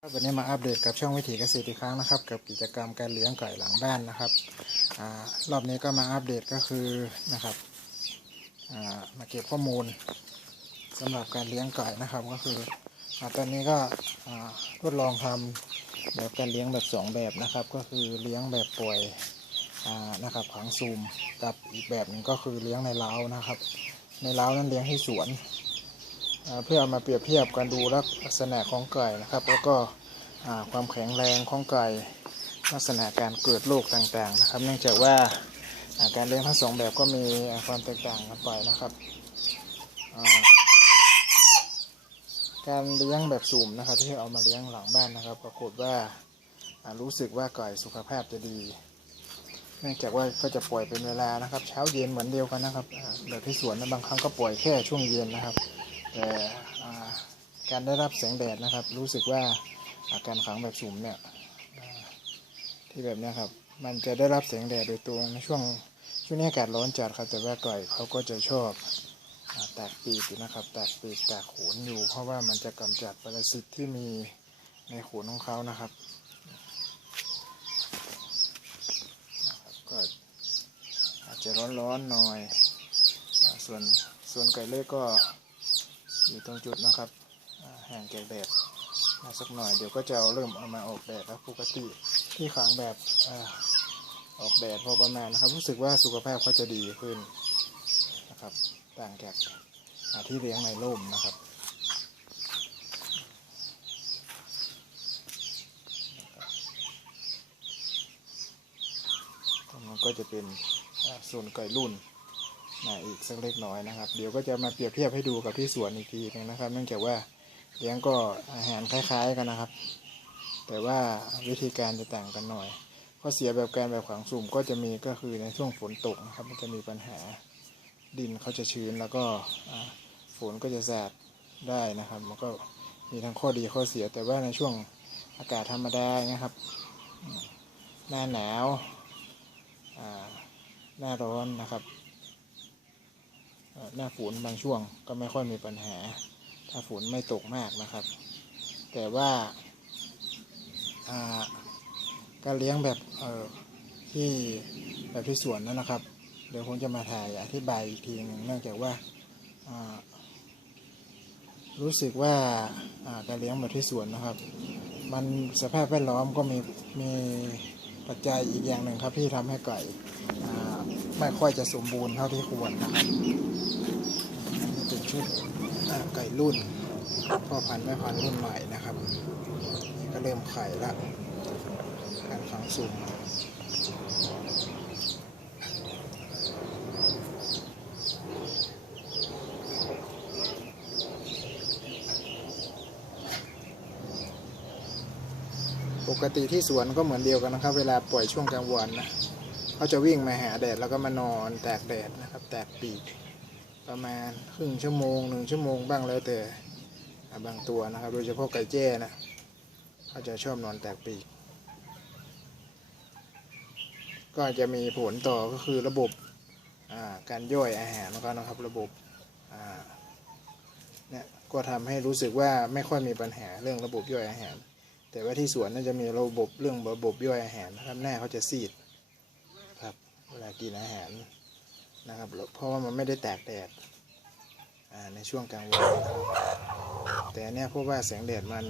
ครับวันนี้มาอัปเดตกับช่องวิถีเกษตรอีกครั้งนะครับ กับกิจกรรมการเลี้ยงไก่หลังบ้านนะครับอรอบนี้ก็มาอัปเดตก็คือนะครับามาเก็บข้อมูลสำหรับการเลี้ยงไก่นะครับก็คืออตอนนี้ก็ทดลองทำแบบการเลี้ยงแบบสองแบบนะครับ ก็คือเลี้ยงแบบปล่อยนะครับผังซูมกับอีกแบบหนึ่งก็คือเลี้ยงในเล้านะครับ ในเล้านั้นเลี้ยงที่สวน เพื่อเอามาเปรียบเทียบกันดูลักษณะของไก่นะครับ แล้วก็ความแข็งแรงของไก่ลักษณะการเกิดโรคต่างๆนะครับ เนื่องจากว่าการเลี้ยงทั้งสองแบบก็มีความแตกต่างกันไปนะครับ การเลี้ยงแบบสุ่มนะครับ ที่เอามาเลี้ยงหลังบ้านนะครับ ปรากฏว่ารู้สึกว่าไก่สุขภาพจะดี เนื่องจากว่าก็จะปล่อยเป็นเวลานะครับ เช้าเย็นเหมือนเดียวกันนะครับแบบที่สวนนะบางครั้งก็ปล่อยแค่ช่วงเย็นนะครับ แต่การได้รับแสงแดดนะครับ รู้สึกว่าอาการขังแบบสุ่มเนี่ยที่แบบนี้ครับ มันจะได้รับแสงแดดโดยตรงในช่วงช่วงนี้อากาศร้อนจัดครับ แต่ว่าก่อยเขาก็จะชอบอาตากปีกนะครับตากปีกตากขนอยู่ เพราะว่ามันจะกำจัดปรสิตที่มีในขนของเขานะครับก็อาจจะร้อนๆหน่อยอส่วนส่วนไก่เล็กก็ อยู่ตรงจุดนะครับห่างจากแดดมาสักหน่อยเดี๋ยวก็จะเริ่มเอามาออกแดดแล้วปกติที่ขังแบบอออกแดดพอประมาณนะครับ รู้สึกว่าสุขภาพเขาจะดีขึ้นนะครับ ต่างจากที่เลี้ยงในร่มนะครับตรงนั้นก็จะเป็นส่วนไก่รุ่น อีกสักเล็กน้อยนะครับ เดี๋ยวก็จะมาเปรียบเทียบให้ดูกับที่สวนอีกทีนึงนะครับ เนื่องจากว่าเลี้ยงก็อาหารคล้าย ๆกันนะครับ แต่ว่าวิธีการจะต่างกันหน่อยข้อเสียแบบการแบบขังสุ่มก็จะมีก็คือในช่วงฝนตกนะครับ มันจะมีปัญหาดินเขาจะชื้นแล้วก็ฝนก็จะแสดได้นะครับ มันก็มีทั้งข้อดีข้อเสีย แต่ว่าในช่วงอากาศธรรมดานะครับ หน้าหนาวหน้าร้อนนะครับ หน้าฝนบางช่วงก็ไม่ค่อยมีปัญหา ถ้าฝนไม่ตกมากนะครับ แต่ว่าการเลี้ยงแบบที่แบบที่สวนนั่นนะครับ เดี๋ยวผมจะมาถ่ายอธิบายอีกทีหนึ่งเนื่องจากว่ารู้สึกว่าการเลี้ยงแบบที่สวนนะครับ มันสภาพแวดล้อมก็มีมีปัจจัยอีกอย่างหนึ่งครับที่ทำให้ไก่ ไม่ค่อยจะสมบูรณ์เท่าที่ควรนะครับนี่เป็นชุดไก่รุ่นพ่อพันธุ์แม่พันธุ์รุ่นใหม่นะครับนี่ก็เริ่มไข่ละการฝังสุ่มปกติที่สวนก็เหมือนเดียวกันนะครับ เวลาปล่อยช่วงกลางวันนะ เขาจะวิ่งมาหาแดดแล้วก็มานอนแตกแดดนะครับ แตกปีกประมาณครึ่งชั่วโมงหนึ่งชั่วโมงบ้างแล้วแต่บางตัวนะครับ โดยเฉพาะไก่แจ้นะเขาจะชอบนอนแตกปีก ก็จะมีผลต่อก็คือระบบการย่อยอาหารของเขานะครับระบบเนี่ยก็ทำให้รู้สึกว่าไม่ค่อยมีปัญหาเรื่องระบบย่อยอาหาร แต่ว่าที่สวนน่าจะมีระบบเรื่องระบบย่อยอาหารนะครับหน้าเขาจะซีด เวลากินอาหารนะครับ เพราะว่ามันไม่ได้แตกแดดในช่วงกลางวันแต่อันเนี้ยเพราะว่าแสงแดดมัน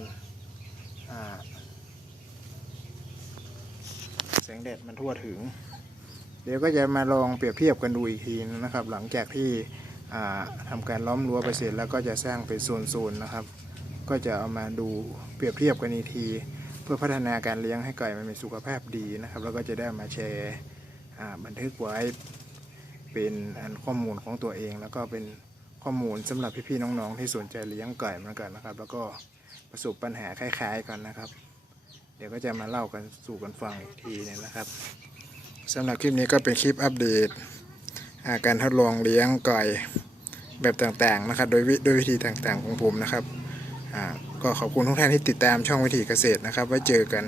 แสงแดดมันทั่วถึง เดี๋ยวก็จะมาลองเปรียบเทียบกันดูอีกทีนะครับ หลังจากที่อ่าทำการล้อมรั้วไปเสร็จแล้วก็จะสร้างเป็นโซนๆนะครับ ก็จะเอามาดูเปรียบเทียบกันอีกที เพื่อพัฒนาการเลี้ยงให้ไก่มันมีสุขภาพดีนะครับ แล้วก็จะได้มาแชร์อ่ บันทึกไว้เป็นอันข้อมูลของตัวเอง แล้วก็เป็นข้อมูลสำหรับพี่ๆน้องๆ ที่สนใจเลี้ยงไก่เหมือนกันนะครับ แล้วก็ประสบปัญหาคล้ายๆกันนะครับ เดี๋ยวก็จะมาเล่ากันสู่กันฟังอีกทีหนึงนะครับสำหรับคลิปนี้ก็เป็นคลิปอัปเดตาการทดลองเลี้ยงไก่แบบต่างๆนะครับ โดยวิโดยวิธีต่างๆของผมนะครับก็ขอบคุณทุกท่านที่ติดตามช่องวิถีเกษตรนะครับ ไว้เจอกัน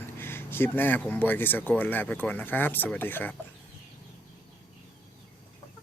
คลิปหน้าผมบอยกิสโกรลาไปก่อนนะครับ สวัสดีครับ